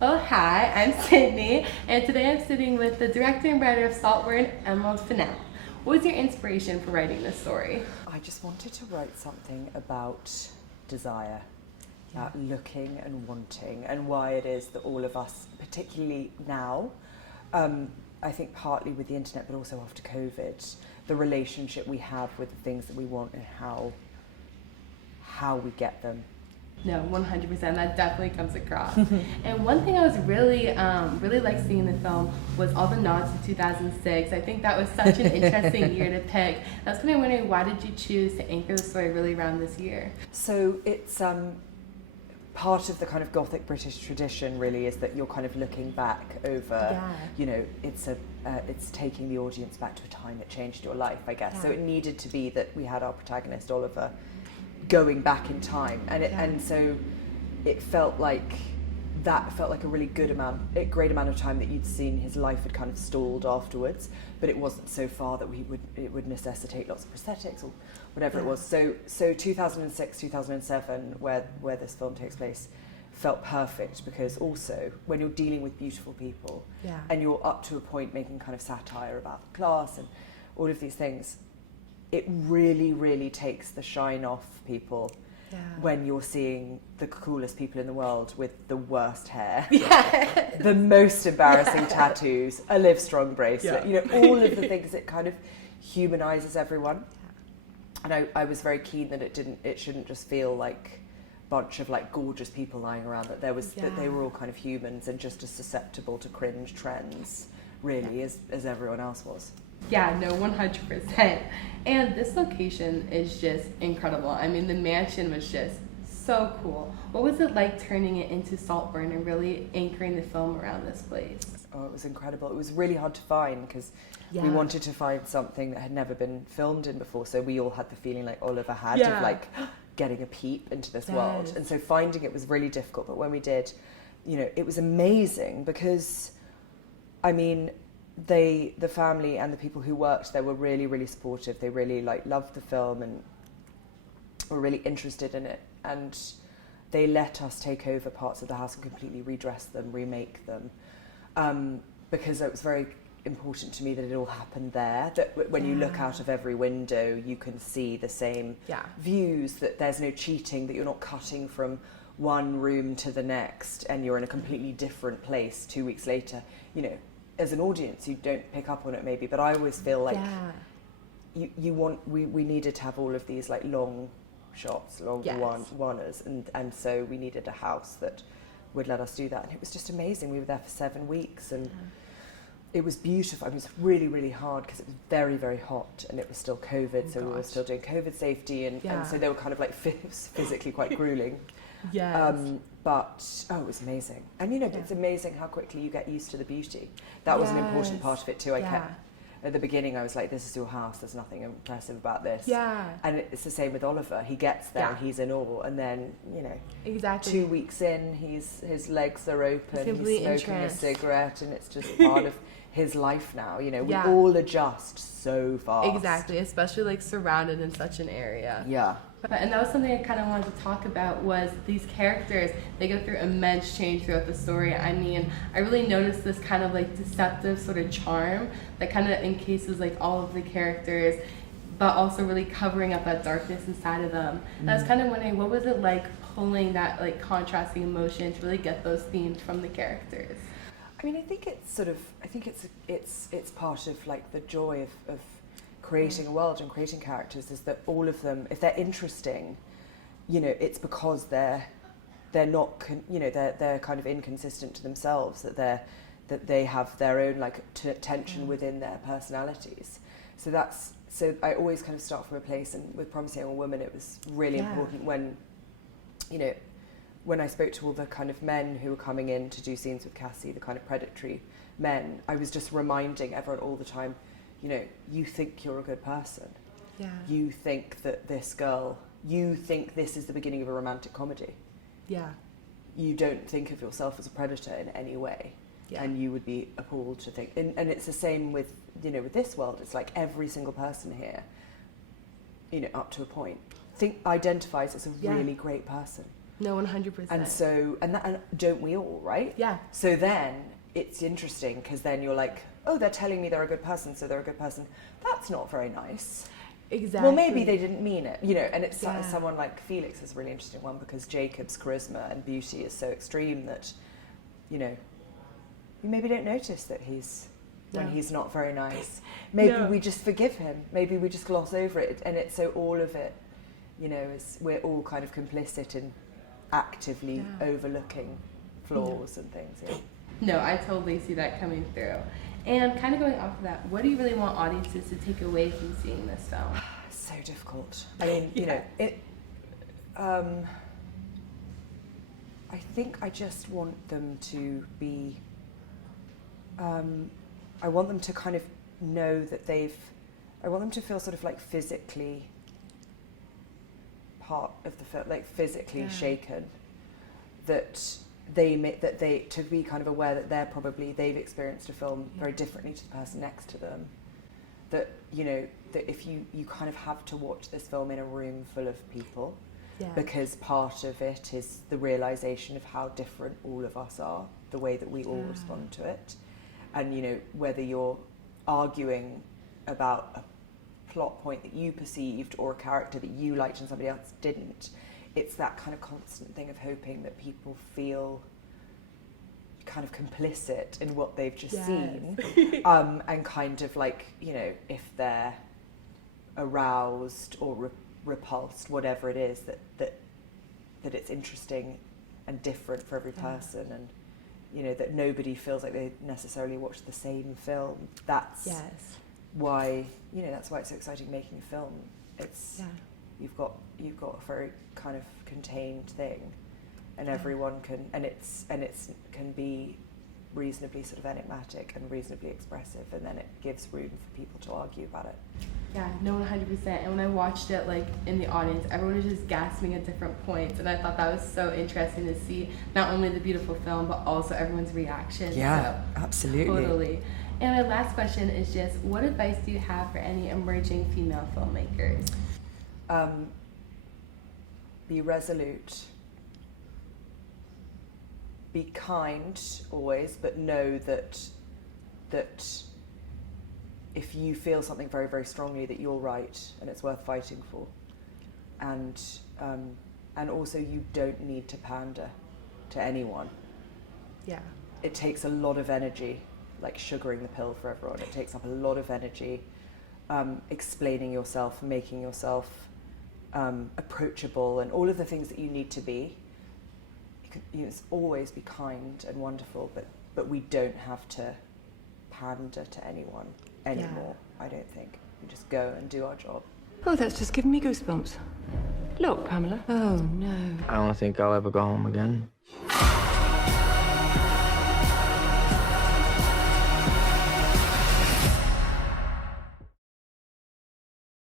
Oh, hi, I'm Sydney, and today I'm sitting with the director and writer of Saltburn, Emerald Fennell. What was your inspiration for writing this story? I just wanted to write something about desire, about looking and wanting, and why it is that all of us, particularly now, I think partly with the internet, but also after COVID, the relationship we have with the things that we want and how we get them. No, 100%. That definitely comes across. And one thing I was really like seeing in the film was all the nods to 2006. I think that was such an interesting year to pick. I was kind of wondering, why did you choose to anchor the story really around this year? So it's part of the kind of Gothic British tradition really is that you're kind of looking back over, you know, it's taking the audience back to a time that changed your life, I guess. So it needed to be that we had our protagonist, Oliver, going back in time, and so it felt like a really great amount of time that you'd seen. His life had kind of stalled afterwards, but it wasn't so far that it would necessitate lots of prosthetics or whatever it was. So 2006, 2007, where this film takes place, felt perfect because also when you're dealing with beautiful people and you're up to a point making kind of satire about class and all of these things, it really, really takes the shine off people when you're seeing the coolest people in the world with the worst hair, the most embarrassing tattoos, a Livestrong bracelet, you know, all of the things. It kind of humanises everyone. And I was very keen that it shouldn't just feel like a bunch of like gorgeous people lying around, that that they were all kind of humans and just as susceptible to cringe trends, really, as everyone else was. Yeah, no, 100%. And this location is just incredible. I mean, the mansion was just so cool. What was it like turning it into Saltburn and really anchoring the film around this place? Oh, it was incredible. It was really hard to find because we wanted to find something that had never been filmed in before. So we all had the feeling like Oliver had of like getting a peep into this world. And so finding it was really difficult. But when we did, you know, it was amazing because, I mean, the family and the people who worked there were really, really supportive. They really loved the film and were really interested in it. And they let us take over parts of the house and completely redress them, remake them, because it was very important to me that it all happened there. That when you look out of every window, you can see the same views. That there's no cheating. That you're not cutting from one room to the next, and you're in a completely different place 2 weeks later. You know, as an audience, you don't pick up on it maybe, but I always feel like we needed to have all of these like long shots, one-ers, and so we needed a house that would let us do that. And it was just amazing. We were there for 7 weeks, and it was beautiful. I mean, it was really, really hard because it was very, very hot, and it was still COVID, we were still doing COVID safety, and so they were kind of like physically quite grueling. But it was amazing. And you know, it's amazing how quickly you get used to the beauty. That was an important part of it too. I kept, at the beginning I was like, this is your house, there's nothing impressive about this. And it's the same with Oliver. He gets there and he's in awe, and then, you know, 2 weeks in, his legs are open, he's smoking a cigarette, and it's just part of his life now. You know, we all adjust so fast. Exactly, especially like surrounded in such an area. And that was something I kind of wanted to talk about, was these characters, they go through immense change throughout the story. I mean, I really noticed this kind of like deceptive sort of charm that kind of encases like all of the characters, but also really covering up that darkness inside of them. And I was kind of wondering, what was it like pulling that like contrasting emotion to really get those themes from the characters? I mean, I think it's part of like the joy of creating a world and creating characters, is that all of them, if they're interesting, you know, it's because they're not they're kind of inconsistent to themselves, that they have their own like tension within their personalities. So I always kind of start from a place, and with Promising Young Woman it was really important when, you know, when I spoke to all the kind of men who were coming in to do scenes with Cassie, the kind of predatory men, I was just reminding everyone all the time, you know, you think you're a good person. You think that you think this is the beginning of a romantic comedy. You don't think of yourself as a predator in any way. And you would be appalled to think. And it's the same with, you know, with this world. It's like every single person here, you know, up to a point, identifies as a really great person. No, 100%. And don't we all, right? Yeah. So then it's interesting because then you're like, oh, they're telling me they're a good person, so they're a good person. That's not very nice. Exactly. Well, maybe they didn't mean it, and it's someone like Felix is a really interesting one because Jacob's charisma and beauty is so extreme that, you maybe don't notice that when he's not very nice. Maybe we just forgive him. Maybe we just gloss over it. And it's so all of it, is we're all kind of complicit in actively overlooking flaws and things. Yeah. No, I totally see that coming through. And kind of going off of that, what do you really want audiences to take away from seeing this film? So difficult. I mean, I think I just want them to be, I want them to kind of know that I want them to feel sort of like physically part of the film, like physically shaken, that they to be kind of aware that they've experienced a film very differently to the person next to them, that that if you kind of have to watch this film in a room full of people, because part of it is the realization of how different all of us are, the way that we all respond to it, and whether you're arguing about a plot point that you perceived or a character that you liked and somebody else didn't, it's that kind of constant thing of hoping that people feel kind of complicit in what they've just seen, and kind of like, if they're aroused or repulsed, whatever it is, that it's interesting and different for every person, and that nobody feels like they necessarily watched the same film. That's why that's why it's so exciting making a film. It's you've got a very kind of contained thing, and everyone can, and it's can be reasonably sort of enigmatic and reasonably expressive, and then it gives room for people to argue about it. Yeah, no, 100%. And when I watched it, like, in the audience, everyone was just gasping at different points, and I thought that was so interesting to see not only the beautiful film, but also everyone's reaction. Yeah, so, absolutely. Totally. And my last question is just, what advice do you have for any emerging female filmmakers? Be resolute. Be kind always, but know that if you feel something very, very strongly, that you're right and it's worth fighting for, and also you don't need to pander to anyone. Yeah, it takes a lot of energy, like sugaring the pill for everyone. It takes up a lot of energy, explaining yourself, making yourself approachable, and all of the things that you need to be. You can always be kind and wonderful, but we don't have to pander to anyone anymore. I don't think. We just go and do our job. Oh, that's just giving me goosebumps. Look, Pamela. Oh, no. I don't think I'll ever go home again.